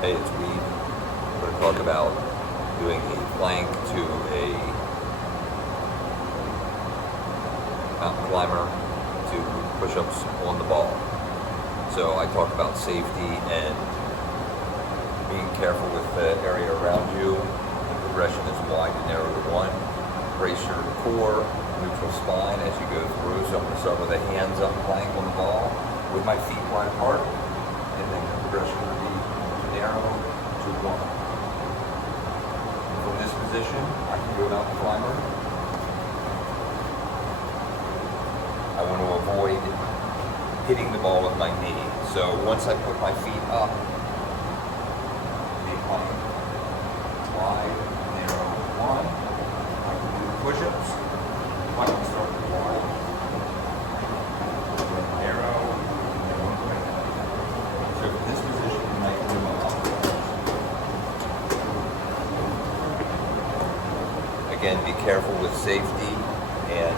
Hey, it's Weed. We're going to talk about doing a plank to a mountain climber to push-ups on the ball. So I talk about safety and being careful with the area around you. The progression is wide and narrow to one. Brace your core, neutral spine as you go through. So I'm going to start with a hands-up plank on the ball with my feet wide apart, and then the progression will be narrow to one. From this position, I can go mountain climber. I want to avoid hitting the ball with my knee. So once I put my feet up, they come wide, narrow, one. I can do the push-ups. I can start with wide, narrow, and one quick. So from this position, you might do my up. Again, be careful with safety and